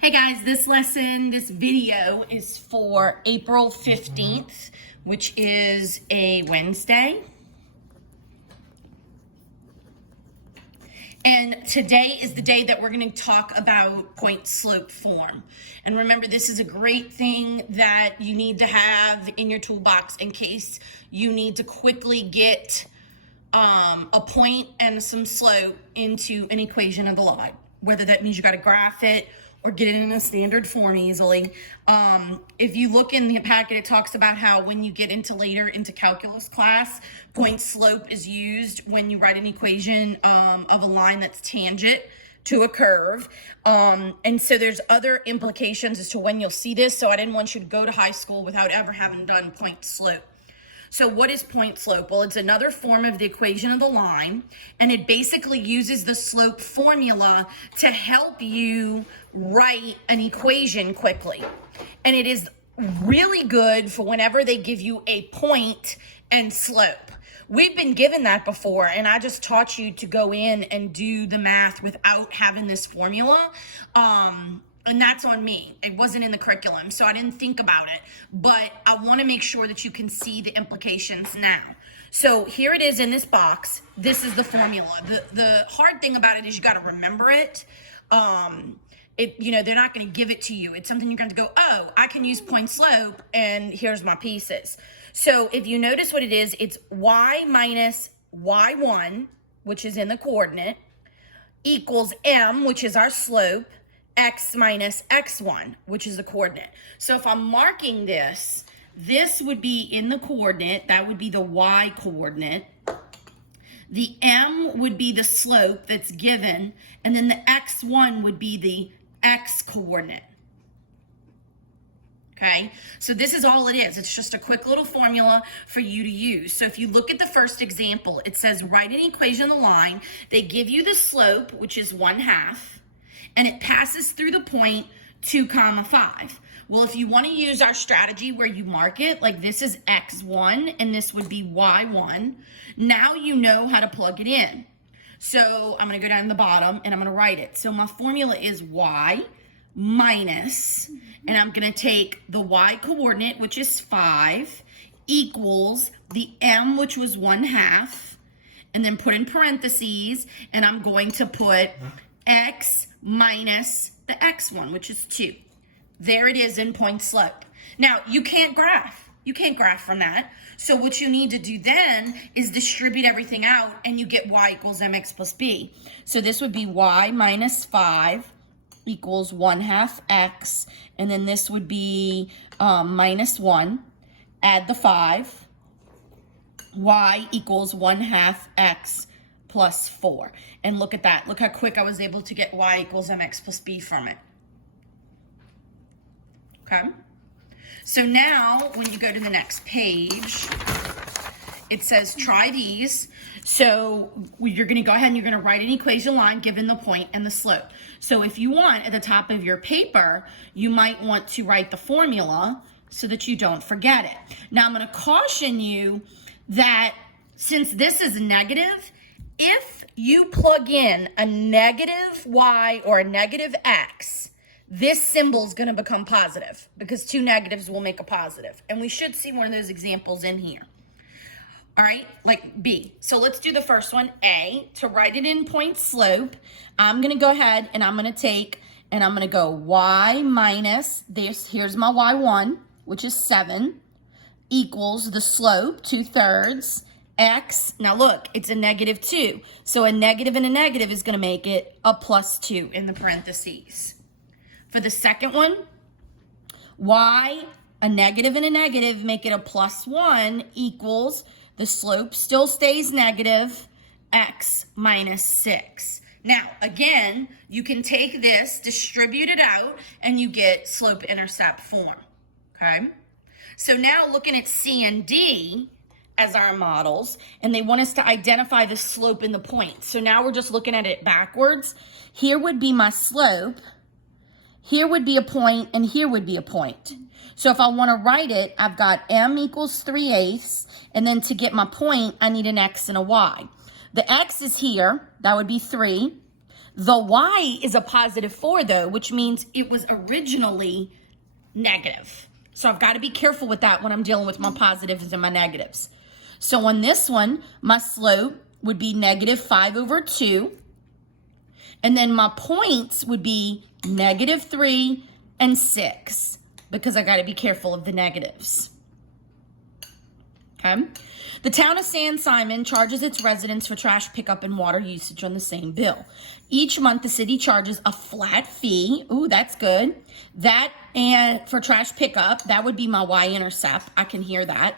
Hey guys, this video is for April 15th, which is a Wednesday. And today is the day that we're going to talk about point slope form. And remember, this is a great thing that you need to have in your toolbox in case you need to quickly get a point and some slope into an equation of the line. Whether that means you got to graph it or get it in a standard form easily. If you look in the packet, it talks about how when you get into calculus class, point slope is used when you write an equation of a line that's tangent to a curve. And so there's other implications as to when you'll see this. So I didn't want you to go to high school without ever having done point slope. So what is point slope? Well, it's another form of the equation of the line, and it basically uses the slope formula to help you write an equation quickly. And it is really good for whenever they give you a point and slope. We've been given that before, and I just taught you to go in and do the math without having this formula. And that's on me. It wasn't in the curriculum, so I didn't think about it. But I want to make sure that you can see the implications now. So here it is in this box. This is the formula. The hard thing about it is you got to remember it. They're not going to give it to you. It's something you're going to go, oh, I can use point slope, and here's my pieces. So if you notice what it is, it's y minus y1, which is in the coordinate, equals m, which is our slope, x minus x1, which is the coordinate. So if I'm marking this, this would be in the coordinate. That would be the y coordinate. The m would be the slope that's given, and then the x1 would be the x coordinate. Okay, so this is all it is. It's just a quick little formula for you to use. So if you look at the first example, it says write an equation of the line. They give you the slope, which is 1/2. And it passes through the point 2, 5. Well, if you want to use our strategy where you mark it, like this is x1 and this would be y1, now you know how to plug it in. So I'm going to go down to the bottom and I'm going to write it. So my formula is y minus, and I'm going to take the y coordinate, which is 5, equals the m, which was 1/2, and then put in parentheses, and I'm going to put x minus the x1, which is 2. There it is in point slope. Now, you can't graph. You can't graph from that. So what you need to do then is distribute everything out, and you get y equals mx plus b. So this would be y minus 5 equals 1/2 x, and then this would be minus 1. Add the 5. Y equals 1/2 x plus 4. And look at that. Look how quick I was able to get y equals mx plus b from it. Okay? So now, when you go to the next page, it says try these. So you're going to go ahead and you're going to write an equation line given the point and the slope. So if you want, at the top of your paper, you might want to write the formula so that you don't forget it. Now, I'm going to caution you that since this is negative, if you plug in a negative y or a negative x, this symbol is going to become positive because 2 negatives will make a positive. And we should see one of those examples in here. All right, like B. So let's do the first one, A. To write it in point slope, I'm going to go ahead and I'm going to take, and I'm going to go y minus this. Here's my y1, which is 7, equals the slope, 2/3, x, now look, it's a negative 2. So a negative and a negative is going to make it a plus 2 in the parentheses. For the second one, y, a negative and a negative make it a plus 1 equals, the slope still stays negative, x minus 6. Now, again, you can take this, distribute it out, and you get slope-intercept form, okay? So now looking at C and D as our models, and they want us to identify the slope in the point. So now we're just looking at it backwards. Here would be my slope, here would be a point, and here would be a point. So if I want to write it, I've got m equals 3/8, and then to get my point, I need an x and a y. The x is here, that would be 3. The y is a positive 4 though, which means it was originally negative. So I've got to be careful with that when I'm dealing with my positives and my negatives. So on this one, my slope would be negative 5 over 2. And then my points would be negative 3 and 6, because I got to be careful of the negatives. Okay. The town of San Simon charges its residents for trash pickup and water usage on the same bill. Each month, the city charges a flat fee. Ooh, that's good. That, and for trash pickup, that would be my y-intercept. I can hear that.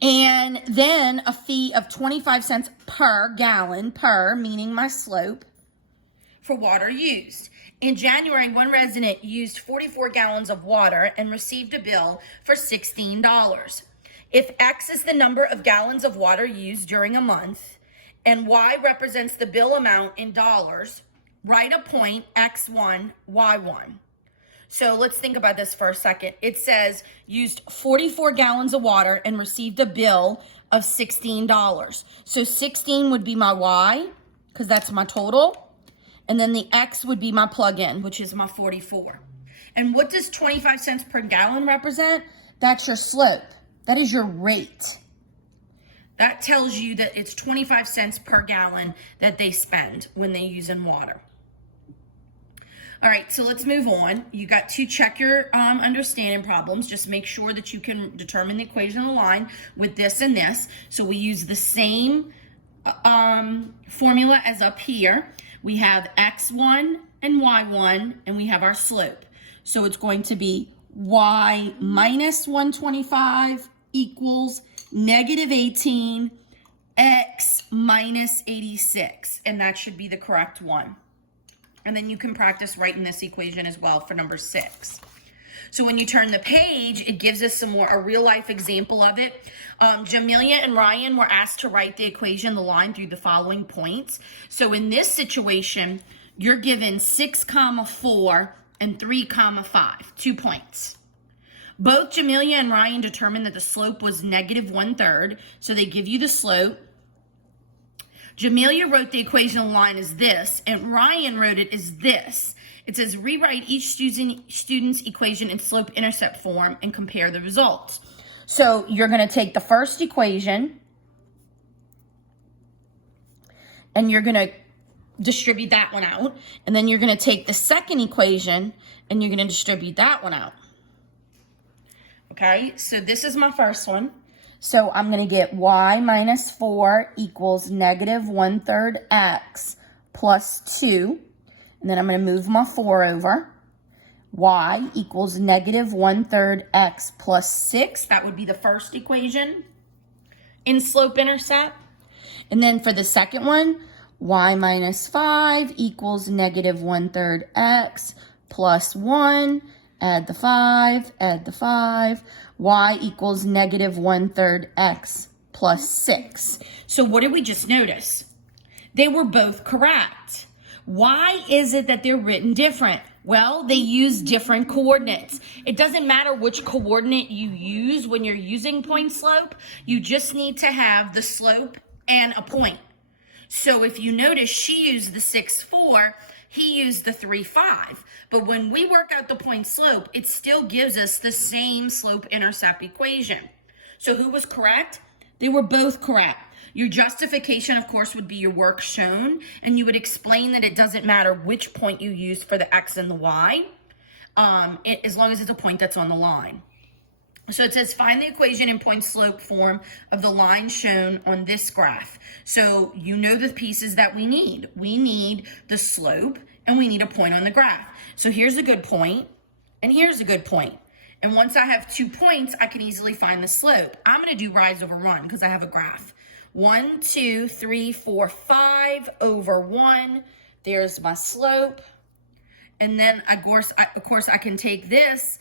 And then a fee of 25 cents per gallon, per, meaning my slope, for water used. In January, one resident used 44 gallons of water and received a bill for $16. If X is the number of gallons of water used during a month and Y represents the bill amount in dollars, write a point X1, Y1. So let's think about this for a second. It says used 44 gallons of water and received a bill of $16. So 16 would be my Y, because that's my total. And then the X would be my plug-in, which is my 44. And what does 25 cents per gallon represent? That's your slope. That is your rate. That tells you that it's 25 cents per gallon that they spend when they use in water. All right, so let's move on. You got to check your understanding problems. Just make sure that you can determine the equation of the line with this and this. So we use the same formula as up here. We have x1 and y1, and we have our slope. So it's going to be y minus 125 equals negative 18, x minus 86, and that should be the correct one. And then you can practice writing this equation as well for number 6. So when you turn the page, it gives us a real life example of it. Jamelia and Ryan were asked to write the equation, the line, through the following points. So in this situation, you're given 6, 4 and 3, 5, 2 points. Both Jamelia and Ryan determined that the slope was negative 1/3, so they give you the slope. Jamelia wrote the equation of the line as this, and Ryan wrote it as this. It says, rewrite each student's equation in slope-intercept form and compare the results. So you're going to take the first equation, and you're going to distribute that one out. And then you're going to take the second equation, and you're going to distribute that one out. Okay, so this is my first one. So I'm going to get y minus 4 equals negative 1/3 x plus 2. And then I'm going to move my 4 over. Y equals negative 1/3 x plus 6. That would be the first equation in slope-intercept. And then for the second one, y minus 5 equals negative 1/3 x plus 1. Add the 5, add the 5. Y equals negative 1/3 x plus 6. So what did we just notice? They were both correct. Why is it that they're written different? Well, they use different coordinates. It doesn't matter which coordinate you use when you're using point slope. You just need to have the slope and a point. So if you notice, she used the 6, 4, he used the 3, 5. But when we work out the point slope, it still gives us the same slope-intercept equation. So who was correct? They were both correct. Your justification, of course, would be your work shown, and you would explain that it doesn't matter which point you use for the x and the y, as long as it's a point that's on the line. So it says, find the equation in point slope form of the line shown on this graph. So you know the pieces that we need. We need the slope, and we need a point on the graph. So here's a good point, and here's a good point. And once I have 2 points, I can easily find the slope. I'm going to do rise over run because I have a graph. 1, 2, 3, 4, 5 over 1. There's my slope. And then, of course, I can take this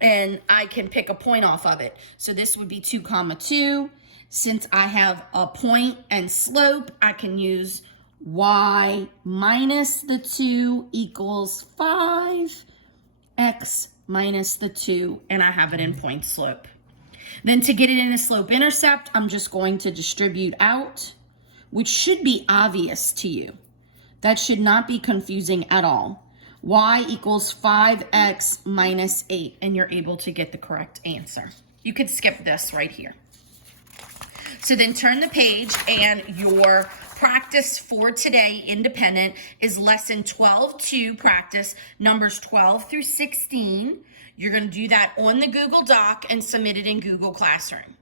and I can pick a point off of it. So this would be 2, 2. Since I have a point and slope, I can use y minus the 2 equals 5, x minus the 2, and I have it in point slope. Then to get it in a slope intercept, I'm just going to distribute out which should be obvious to you. That should not be confusing at all. Y equals 5x minus 8, and you're able to get the correct answer. You could skip this right here. So then turn the page, and your practice for today, independent, is lesson 12-2 practice, numbers 12 through 16. You're going to do that on the Google Doc and submit it in Google Classroom.